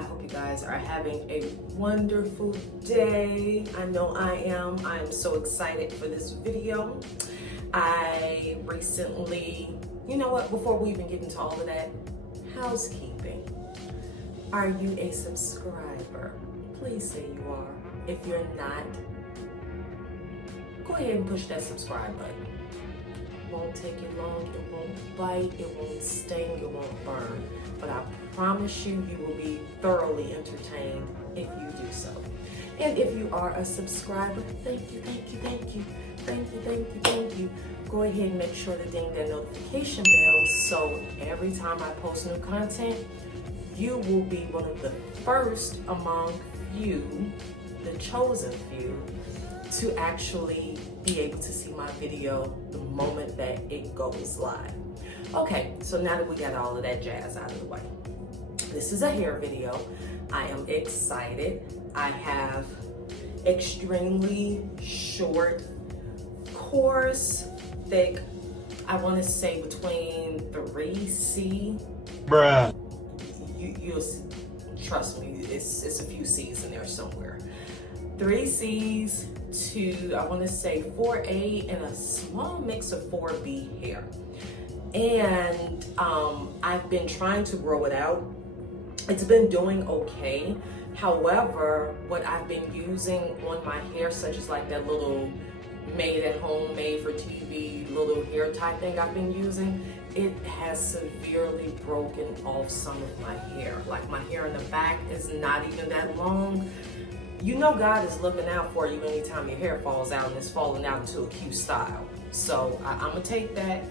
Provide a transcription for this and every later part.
I hope you guys are having a wonderful day. I know I am. I'm so excited for this video. I recently, you know what, before we even get into all of that, housekeeping. Are you a subscriber? Please say you are. If you're not, go ahead and push that subscribe button. It won't take you long, it won't bite, it won't sting, it won't burn. But I promise you, you will be thoroughly entertained if you do so. And if you are a subscriber, thank you, thank you, thank you, thank you, thank you, thank you. Go ahead and make sure to ding that notification bell so every time I post new content, you will be one of the first among few, the chosen few, to actually be able to see my video the moment that it goes live. Okay, so now that we got all of that jazz out of the way, this is a hair video. I am excited. I have extremely short, coarse, thick, I want to say between 3C. Bruh. You'll trust me, it's a few C's in there somewhere. 3 C's to, I want to say 4A and a small mix of 4B hair. And I've been trying to grow it out. It's been doing okay. However, what I've been using on my hair, such as like that little made at home, made for TV little hair tie thing I've been using, it has severely broken off some of my hair. Like my hair in the back is not even that long. You know God is looking out for you anytime your hair falls out, and it's falling out into a cute style. So I'm gonna take that,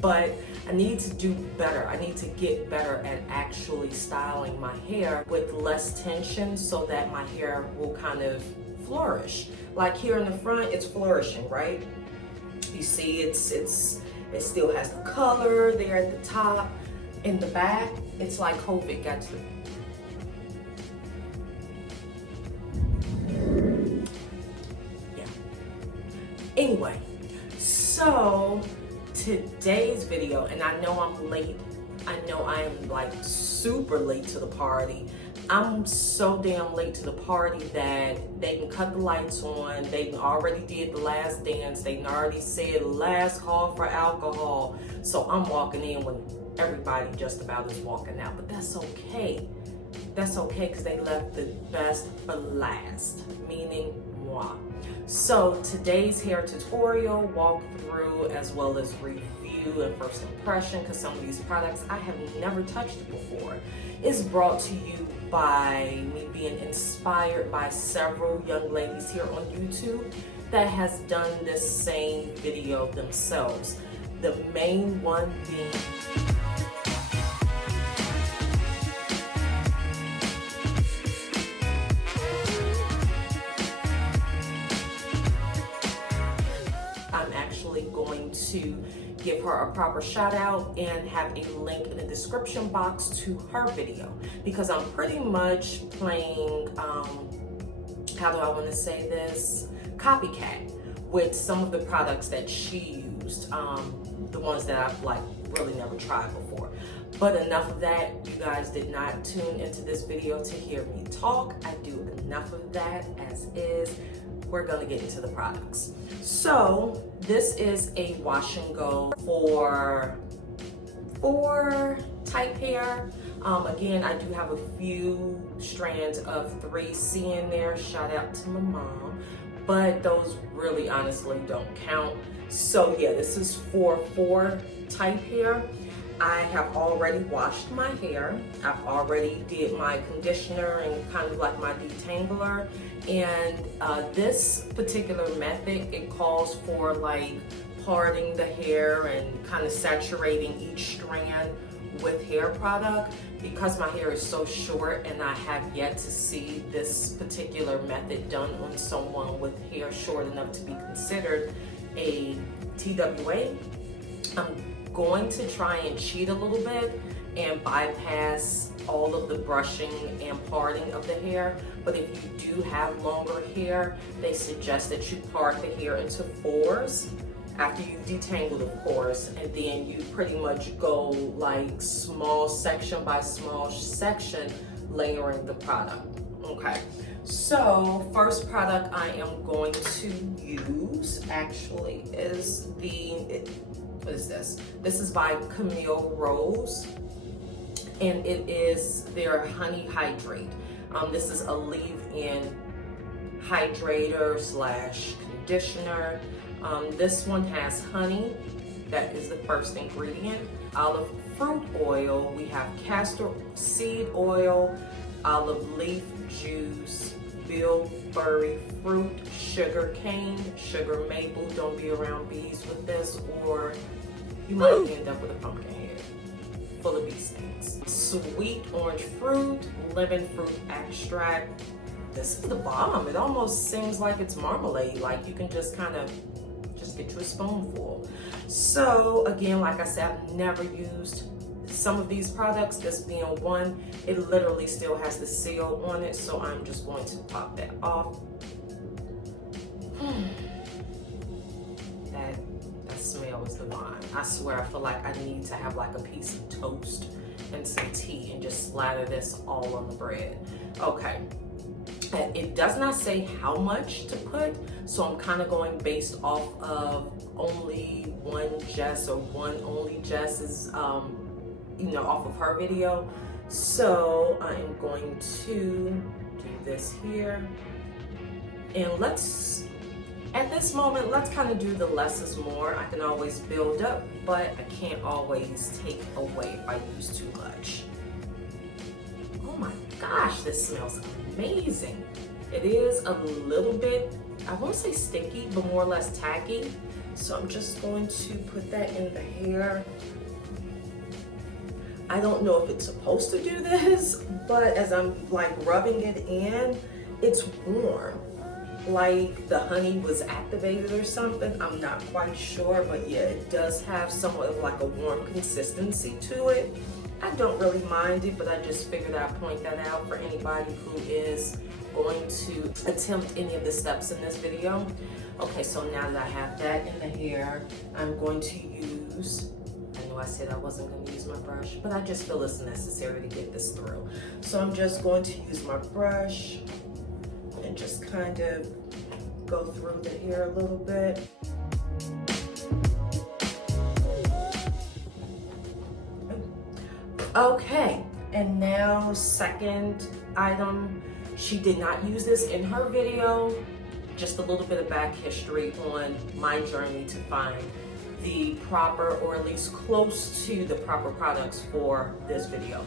but I need to do better. I need to get better at actually styling my hair with less tension so that my hair will kind of flourish. Like here in the front, it's flourishing, right? You see it still has the color there at the top. In the back, it's like COVID got to Anyway, so today's video, and I know I'm late. I know I am like super late to the party. I'm so damn late to the party that they can cut the lights on. They already did the last dance. They already said last call for alcohol. So I'm walking in when everybody just about is walking out, but that's okay. That's okay because they left the best for last, meaning moi. So today's hair tutorial, walkthrough, as well as review and first impression, because some of these products I have never touched before, is brought to you by me being inspired by several young ladies here on YouTube that has done this same video themselves. The main one being going to give her a proper shout out and have a link in the description box to her video, because I'm pretty much playing, how do I want to say this, copycat with some of the products that she used, the ones that I've like really never tried before. But enough of that. You guys did not tune into this video to hear me talk. I do enough of that as is. We're gonna get into the products. So this is a wash and go for 4 type hair. Again, I do have a few strands of 3C in there. Shout out to my mom, but those really honestly don't count. So yeah, this is for 4 type hair. I have already washed my hair. I've already did my conditioner and kind of like my detangler. And this particular method, it calls for like parting the hair and kind of saturating each strand with hair product. Because my hair is so short and I have yet to see this particular method done on someone with hair short enough to be considered a TWA, I'm going to try and cheat a little bit and bypass all of the brushing and parting of the hair. But if you do have longer hair, they suggest that you part the hair into 4s after you detangled, of course, and then you pretty much go like small section by small section, layering the product. Okay, so first product I am going to use actually is what is this? This is by Camille Rose, and it is their Honey Hydrate. This is a leave-in hydrator slash conditioner. This one has honey, that is the first ingredient, olive fruit oil, we have castor seed oil, olive leaf juice, bilberry fruit, sugar cane, sugar maple. Don't be around bees with this, or you might end up with a pumpkin head full of bee stings. Sweet orange fruit, lemon fruit extract. This is the bomb. It almost seems like it's marmalade, like you can just kind of get you a spoonful. So again, like I said, I've never used some of these products, this being one. It literally still has the seal on it, so I'm just going to pop that off. That smell is divine. I swear, I feel like I need to have like a piece of toast and some tea and just slather this all on the bread. Okay. It does not say how much to put, so I'm kind of going based off of OnlyOne Jess, or Only Jess's, off of her video. So I am going to do this here, and at this moment, let's kind of do the less is more. I can always build up, but I can't always take away if I use too much. Oh my gosh, this smells amazing. It is a little bit, I won't say sticky, but more or less tacky. So I'm just going to put that in the hair. I don't know if it's supposed to do this, but as I'm like rubbing it in, it's warm. Like the honey was activated or something. I'm not quite sure, but yeah, it does have somewhat of like a warm consistency to it. I don't really mind it, but I just figured I'd point that out for anybody who is going to attempt any of the steps in this video. Okay, so now that I have that in the hair, I'm going to use, I know I said I wasn't going to use my brush, but I just feel it's necessary to get this through. So I'm just going to use my brush and just kind of go through the hair a little bit. Okay, and now second item, she did not use this in her video. Just a little bit of back history on my journey to find the proper, or at least close to the proper products for this video.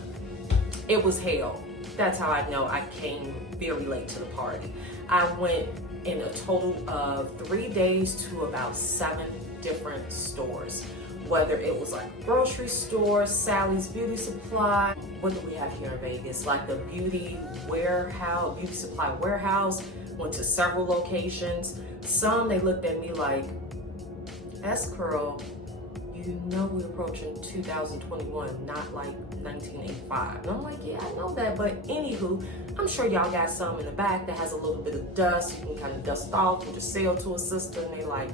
It was hell. That's how I know I came very late to the party. I went in a total of 3 days to about 7 different stores. Whether it was like grocery stores, Sally's Beauty Supply, what do we have here in Vegas? Like the beauty supply warehouse, went to several locations. Some, they looked at me like, S-Curl, you know we're approaching 2021, not like 1985. And I'm like, yeah, I know that, but anywho, I'm sure y'all got some in the back that has a little bit of dust. You can kind of dust off and just sell to a sister, and they like,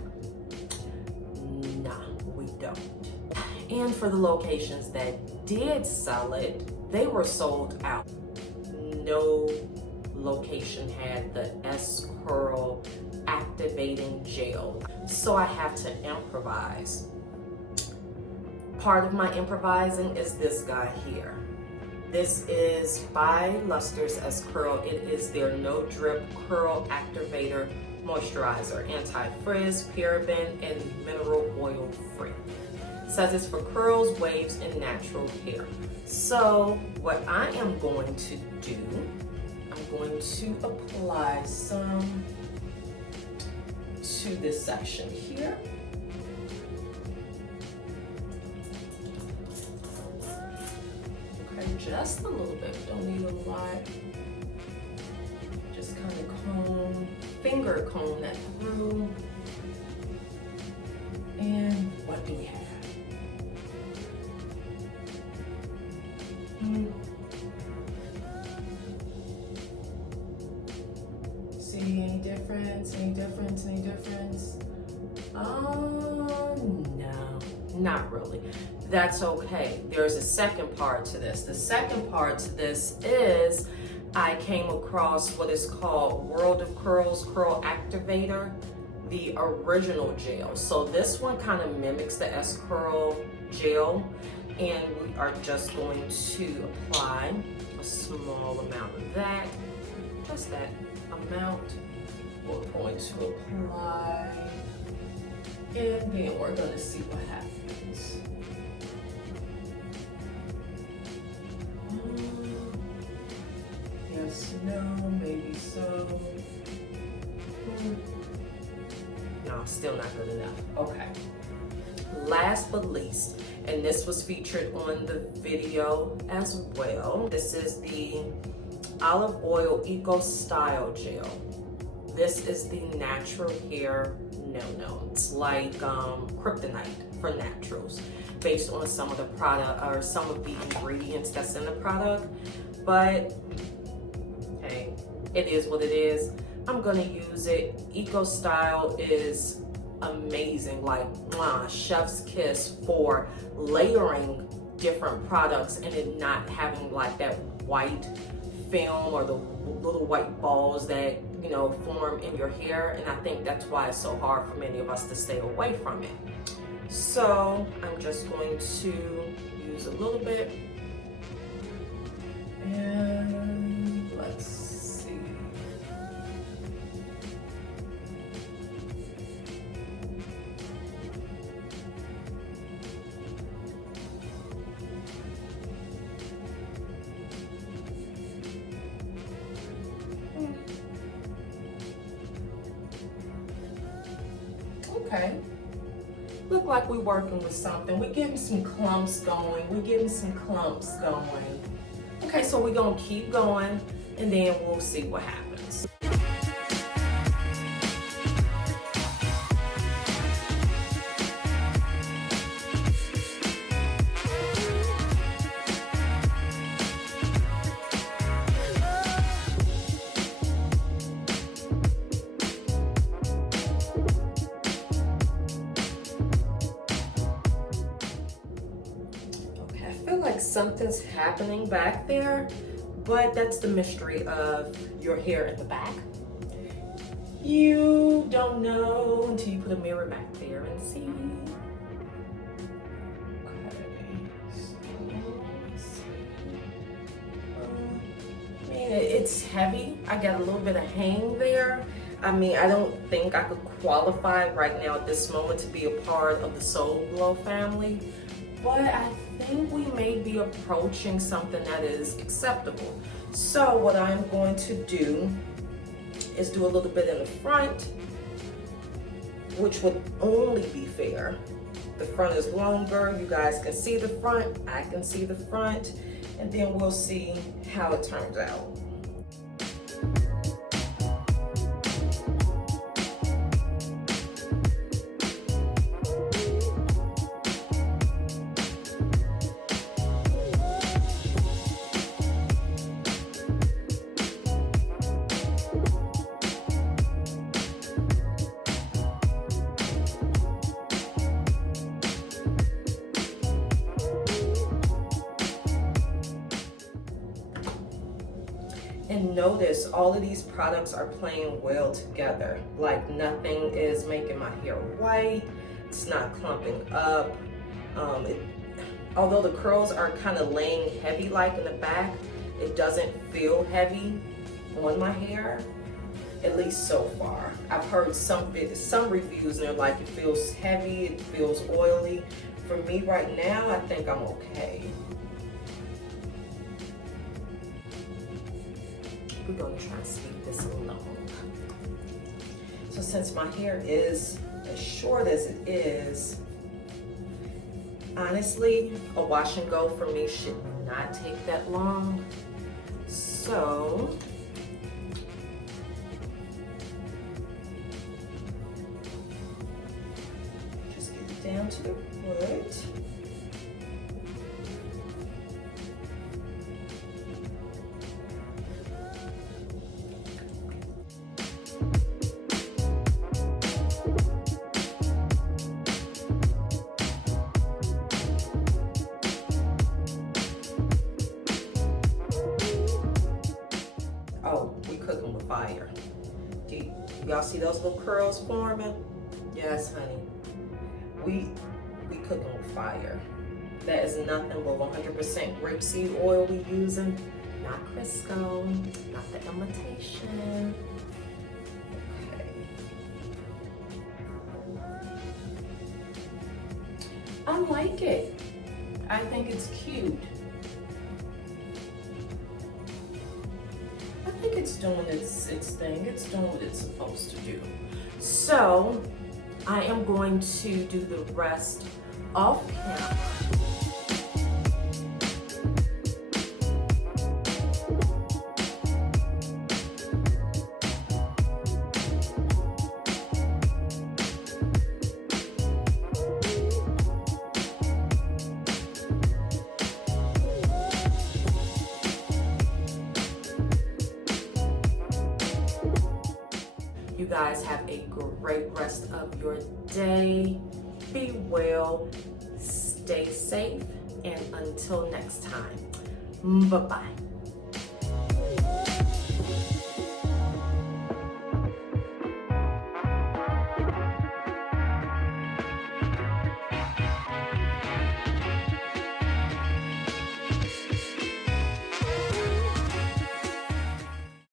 nah, we don't. And for the locations that did sell it, they were sold out. No location had the S-Curl activating gel. So I have to improvise. Part of my improvising is this guy here. This is by Luster's S-Curl. It is their No Drip Curl Activator Moisturizer, anti-frizz, paraben, and mineral oil free. It says it's for curls, waves, and natural hair. So what I am going to do, I'm going to apply some to this section here. Okay, just a little bit, don't need a lot. Just kind of finger comb that through. And what do we have? See any difference? Any difference? Any difference? Oh, Not really. That's okay. There's a second part to this. The second part to this is I came across what is called World of Curls Curl Activator, the original gel. So this one kind of mimics the S-Curl gel, and we are just going to apply a small amount of that. Just that amount. We're going to apply, and then we're going to see what happens. Yes, no, maybe so. No, still not good enough. Okay. Last but least, and this was featured on the video as well, this is the Olive Oil Eco Style Gel. This is the natural hair no-no. It's like kryptonite for naturals, based on some of the product or some of the ingredients that's in the product. But hey, it is what it is. I'm gonna use it. Eco Style is amazing, like chef's kiss for layering different products and it not having like that white film or the little white balls that, you know, form in your hair. And I think that's why it's so hard for many of us to stay away from it. So I'm just going to use a little bit, and let's see. Okay. Look like we're working with something. We're getting some clumps going. Okay, so we're gonna keep going and then we'll see what happens. Like something's happening back there, but that's the mystery of your hair in the back. You don't know until you put a mirror back there and see. I mean, it's heavy. I got a little bit of hang there. I mean, I don't think I could qualify right now at this moment to be a part of the Soul Glow family, but I think we may be approaching something that is acceptable. So what I'm going to do is do a little bit in the front, which would only be fair. The front is longer, you guys can see the front, I can see the front, and then we'll see how it turns out. And notice all of these products are playing well together. Like nothing is making my hair white. It's not clumping up. Although the curls are kind of laying heavy like in the back, it doesn't feel heavy on my hair, at least so far. I've heard some reviews and they're like it feels heavy, it feels oily. For me right now, I think I'm okay. We're gonna try and speed this along. So since my hair is as short as it is, honestly, a wash and go for me should not take that long. So, just get it down to the root. cooking with fire. Do y'all see those little curls forming? Yes, honey. We cooking with fire. That is nothing but 100% grapeseed oil we using. Not Crisco, not the imitation. Okay. I like it. I think it's cute. I think it's doing its thing. It's doing what it's supposed to do. So I am going to do the rest off camera. You guys have a great rest of your day. Be well, stay safe, and until next time, bye-bye.